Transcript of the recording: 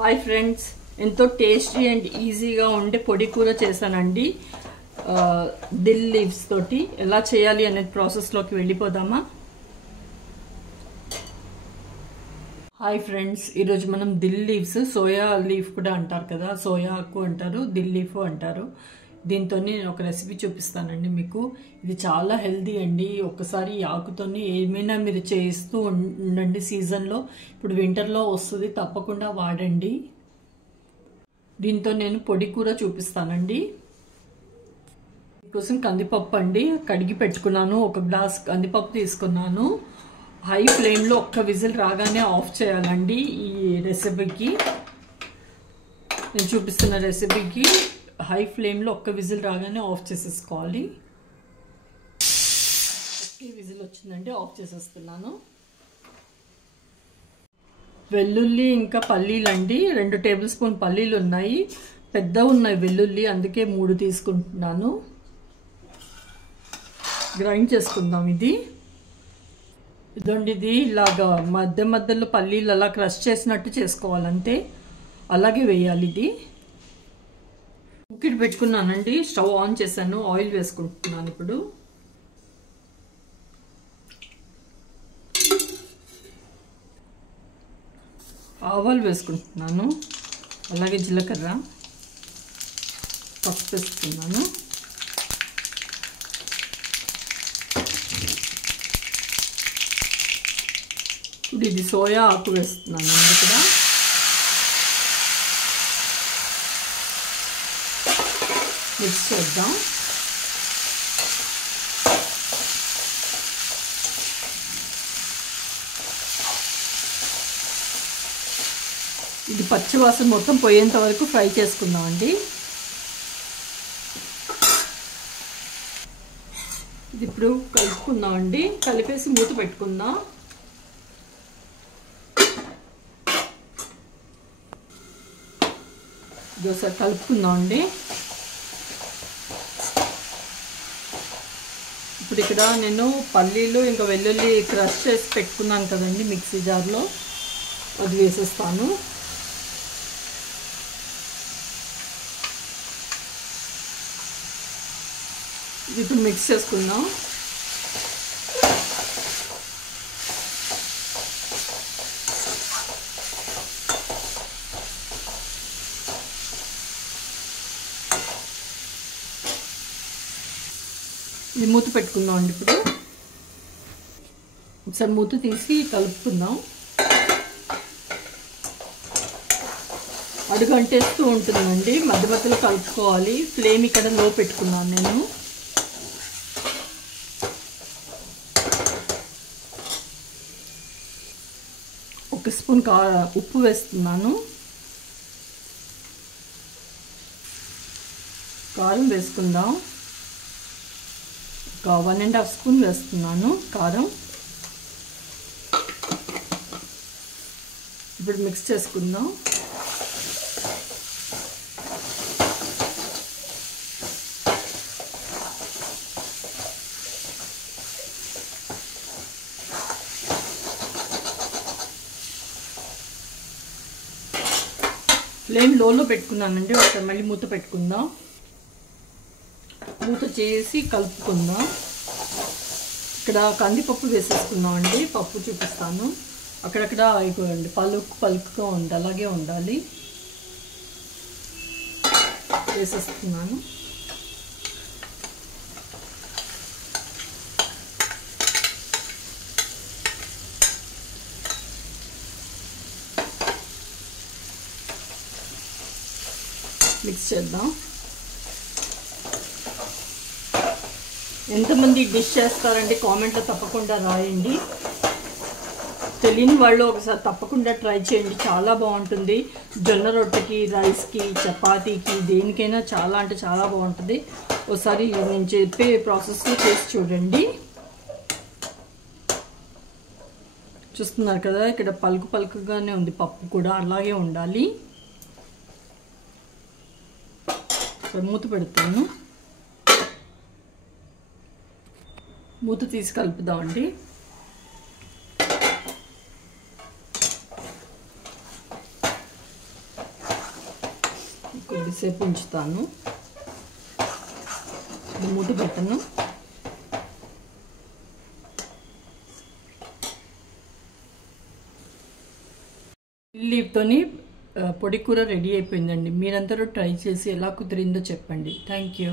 Hi friends, ఎంతో tasty and ఈజీగా ఉండే పొడి కూర చేశానండి. దిల్ లీవ్స్ తోటి ఎలా చేయాలి అనే ప్రాసెస్లోకి వెళ్ళిపోదామా? హాయ్ ఫ్రెండ్స్, ఈరోజు మనం దిల్ లీవ్స్, సోయా లీఫ్ కూడా అంటారు కదా, సోయా ఆకు అంటారు, దిల్ లీఫ్ అంటారు. దీంతో నేను ఒక రెసిపీ చూపిస్తానండి మీకు. ఇది చాలా హెల్దీ అండి. ఒక్కసారి ఈ ఆకుతోని ఏమైనా మీరు చేస్తూ ఉండండి. సీజన్లో ఇప్పుడు వింటర్లో వస్తుంది, తప్పకుండా వాడండి. దీంతో నేను పొడి కూర చూపిస్తానండి. దీనికోసం కందిపప్పు అండి కడిగి పెట్టుకున్నాను. ఒక గ్లాస్ కందిపప్పు తీసుకున్నాను. హై ఫ్లేమ్లో ఒక్క విజిల్ రాగానే ఆఫ్ చేయాలండి. ఈ రెసిపీకి, నేను చూపిస్తున్న రెసిపీకి హై ఫ్లేమ్లో ఒక్క విజిల్ రాగానే ఆఫ్ చేసేసుకోవాలి. విజిల్ వచ్చిందంటే ఆఫ్ చేసేస్తున్నాను. వెల్లుల్లి ఇంకా పల్లీలు అండి, 2 టేబుల్ స్పూన్ పల్లీలు ఉన్నాయి. పెద్ద ఉన్నాయి వెల్లుల్లి, అందుకే 3 తీసుకుంటున్నాను. గ్రైండ్ చేసుకుందాం. ఇదండి, ఇది ఇలాగా మధ్య మధ్యలో పల్లీలు అలా క్రష్ చేసినట్టు చేసుకోవాలంటే, అలాగే వేయాలి. ఇది కుక్కిడి పెట్టుకున్నానండి. స్టవ్ ఆన్ చేశాను. ఆయిల్ వేసుకుంటున్నాను. ఇప్పుడు ఆవాలు వేసుకుంటున్నాను. అలాగే జీలకర్ర, పసుపు వేసుకున్నాను. ఇప్పుడు ఇది సోయా ఆకు వేస్తున్నాను ఇక్కడ. మిక్స్ చేద్దాం. ఇది పచ్చివాసన మొత్తం పోయేంత వరకు ఫ్రై చేసుకుందాం అండి. ఇది ఇప్పుడు కలుపుకుందాం అండి. కలిపేసి మూత పెట్టుకుందాం. ఇది ఒకసారి కలుపుకుందాం అండి. ఇప్పుడు ఇక్కడ నేను పల్లీలు ఇంకా వెల్లుల్లి క్రష్ చేసి పెట్టుకున్నాను కదండి మిక్సీ జార్లో, అది వేసేస్తాను. ఇది ఇప్పుడు మిక్స్ చేసుకుందాం. ఇది మూత పెట్టుకుందాం అండి. ఇప్పుడు ఒకసారి మూత తీసి కలుపుకుందాం. అడుగు అంటేస్తూ ఉంటుందండి, మధ్య మధ్యలో కలుపుకోవాలి. ఫ్లేమ్ ఇక్కడ లో పెట్టుకున్నాను నేను. ఒక స్పూన్ ఉప్పు వేస్తున్నాను. కారం వేసుకుందాం. ఒక 1.5 స్పూన్ వేస్తున్నాను కారం. ఇప్పుడు మిక్స్ చేసుకుందాం. ఫ్లేమ్ లోలో పెట్టుకున్నానండి. ఒకసారి మళ్ళీ మూత పెట్టుకుందాం. మూత చేసి కలుపుకుందాం. ఇక్కడ కందిపప్పు వేసేసుకుందాం అండి. పప్పు చూపిస్తాను. అక్కడక్కడ అయిపోయండి, పలుకుగా ఉంది, అలాగే ఉండాలి. వేసేస్తున్నాను. మిక్స్ చేద్దాం. ఎంతమంది డిష్ చేస్తారండి కామెంట్లో తప్పకుండా రాయండి. తెలియని వాళ్ళు ఒకసారి తప్పకుండా ట్రై చేయండి, చాలా బాగుంటుంది. జొన్న రొట్టెకి, రైస్కి, చపాతీకి, దేనికైనా చాలా అంటే చాలా బాగుంటుంది. ఒకసారి నేను చెప్పే ప్రాసెస్లో చేసి చూడండి. చూస్తున్నారు కదా, ఇక్కడ పలుకుగానే ఉంది పప్పు కూడా, అలాగే ఉండాలి. మూత పెడతాను. మూత తీసి కలుపుదామండి. కొద్దిసేపు ఉంచుతాను, మూత పెట్టను. లీవ్తోని పొడి కూర రెడీ అయిపోయిందండి. మీరందరూ ట్రై చేసి ఎలా కుదిరిందో చెప్పండి. Thank you.